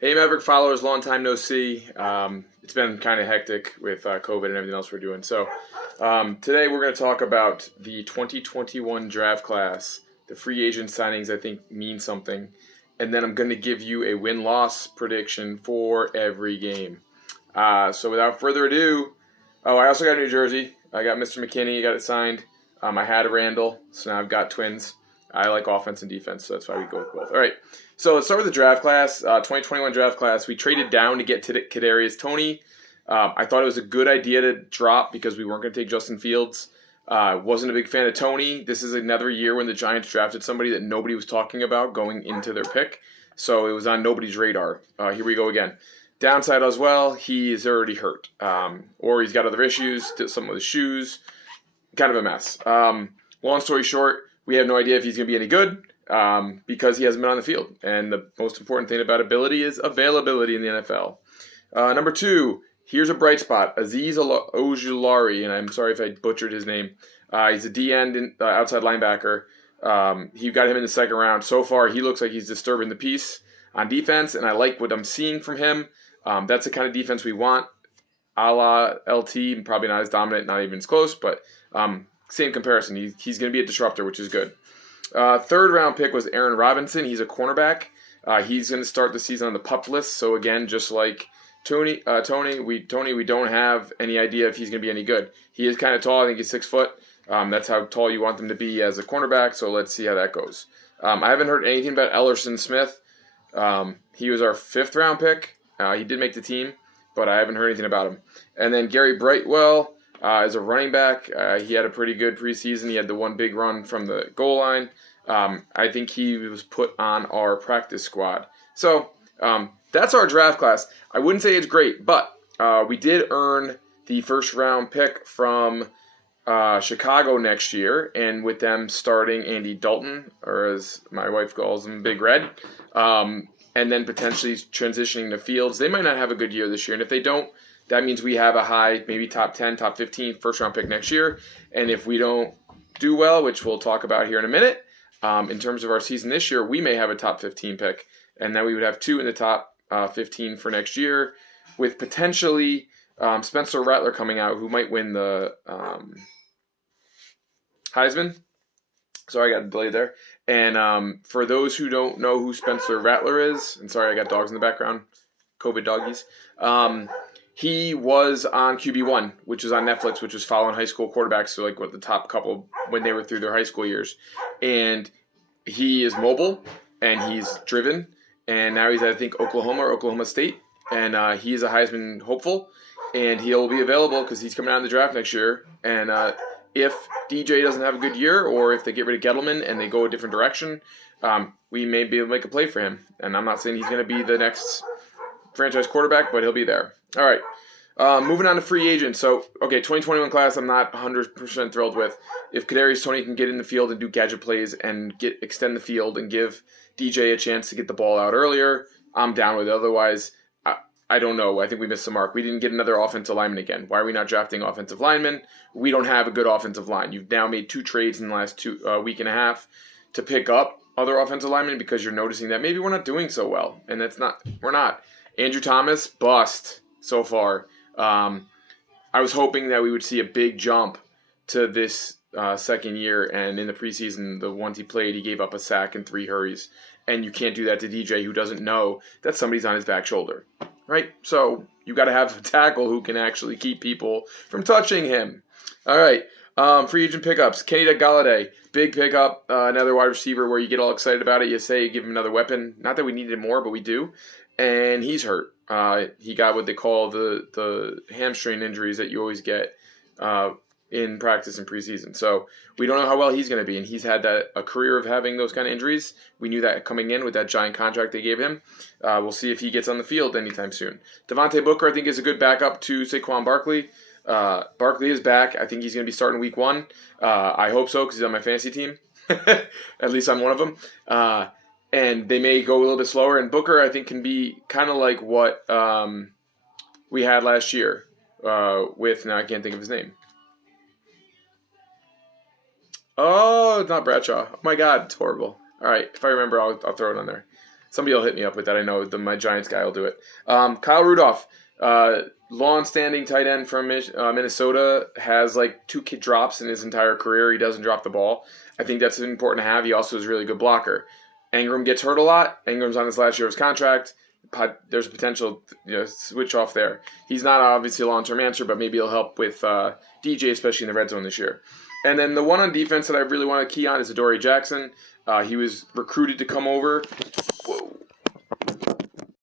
Hey, Maverick followers, long time no see. It's been kind of hectic with COVID and everything else we're doing. Today we're going to talk about the 2021 draft class. The free agent signings, I think, mean something. And then I'm going to give you a win-loss prediction for every game. So without further ado, I also got New Jersey. I got Mr. McKinney, got it signed. I had Randall, so now I've got twins. I like offense and defense, so that's why we go with both. All right, so let's start with the draft class, 2021 draft class. We traded down to get to Kadarius Toney. I thought it was a good idea to drop because we weren't going to take Justin Fields. Wasn't a big fan of Toney. This is another year when the Giants drafted somebody that nobody was talking about going into their pick, so it was on nobody's radar. Here we go again. Downside as well, he is already hurt, or he's got other issues, some with his shoes, kind of a mess. Long story short, we have no idea if he's going to be any good because he hasn't been on the field. And the most important thing about ability is availability in the NFL. Number two, here's a bright spot. Azeez Ojulari, and I'm sorry if I butchered his name. He's a D-end outside linebacker. He got him in the second round. So far, he looks like he's disturbing the peace on defense, and I like what I'm seeing from him. That's the kind of defense we want. A la LT, probably not as dominant, not even as close, but same comparison. He's going to be a disruptor, which is good. Third round pick was Aaron Robinson. He's a cornerback. He's going to start the season on the PUP list. So again, just like Tony, we don't have any idea if he's going to be any good. He is kind of tall. I think he's 6 foot. That's how tall you want them to be as a cornerback. So let's see how that goes. I haven't heard anything about Ellerson Smith. He was our 5th round pick. He did make the team, but I haven't heard anything about him. And then Gary Brightwell is a running back. He had a pretty good preseason. He had the one big run from the goal line. I think he was put on our practice squad. So that's our draft class. I wouldn't say it's great, but we did earn the first round pick from Chicago next year, and with them starting Andy Dalton, or as my wife calls him, Big Red, and then potentially transitioning to Fields. They might not have a good year this year, and if they don't, that means we have a high, maybe top 10, top 15 first-round pick next year. And if we don't do well, which we'll talk about here in a minute, in terms of our season this year, we may have a top 15 pick. And then we would have 2 in the top 15 for next year, with potentially Spencer Rattler coming out, who might win the Heisman. Sorry, I got delayed there. And for those who don't know who Spencer Rattler is, and sorry, I got dogs in the background, COVID doggies. He was on QB1, which is on Netflix, which was following high school quarterbacks, so like what the top couple when they were through their high school years. And he is mobile, and he's driven, and now he's at, I think, Oklahoma or Oklahoma State, and he is a Heisman hopeful, and he'll be available because he's coming out in the draft next year. And if DJ doesn't have a good year, or if they get rid of Gettleman and they go a different direction, we may be able to make a play for him. And I'm not saying he's going to be the next franchise quarterback, but he'll be there. All right, moving on to free agents. So, 2021 class I'm not 100% thrilled with. If Kadarius Toney can get in the field and do gadget plays and extend the field and give DJ a chance to get the ball out earlier, I'm down with it. Otherwise, I don't know. I think we missed the mark. We didn't get another offensive lineman again. Why are we not drafting offensive linemen? We don't have a good offensive line. You've now made 2 trades in the last week and a half to pick up other offensive linemen because you're noticing that maybe we're not doing so well. And we're not. Andrew Thomas, bust so far. I was hoping that we would see a big jump to this second year, and in the preseason, the ones he played, he gave up a sack and 3 hurries. And you can't do that to DJ, who doesn't know that somebody's on his back shoulder, right? So you got to have a tackle who can actually keep people from touching him. All right, free agent pickups. Kenny Golladay, big pickup, another wide receiver where you get all excited about it. You say you give him another weapon. Not that we needed more, but we do. And he's hurt. He got what they call the hamstring injuries that you always get in practice and preseason. So we don't know how well he's going to be, and he's had a career of having those kind of injuries. We knew that coming in with that giant contract they gave him. We'll see if he gets on the field anytime soon. Devontae Booker, I think, is a good backup to Saquon Barkley. Barkley is back. I think he's going to be starting week 1. I hope so because he's on my fantasy team, at least on one of them. And they may go a little bit slower. And Booker, I think, can be kind of like what we had last year with, now I can't think of his name. Oh, it's not Bradshaw. Oh, my God, it's horrible. All right, if I remember, I'll throw it on there. Somebody will hit me up with that. I know my Giants guy will do it. Kyle Rudolph, long-standing tight end from Minnesota, has like 2 drops in his entire career. He doesn't drop the ball. I think that's important to have. He also is a really good blocker. Ingram gets hurt a lot. Ingram's on his last year of his contract. There's a potential switch off there. He's not obviously a long-term answer, but maybe he'll help with DJ, especially in the red zone this year. And then the one on defense that I really want to key on is Adoree Jackson. He was recruited to come over.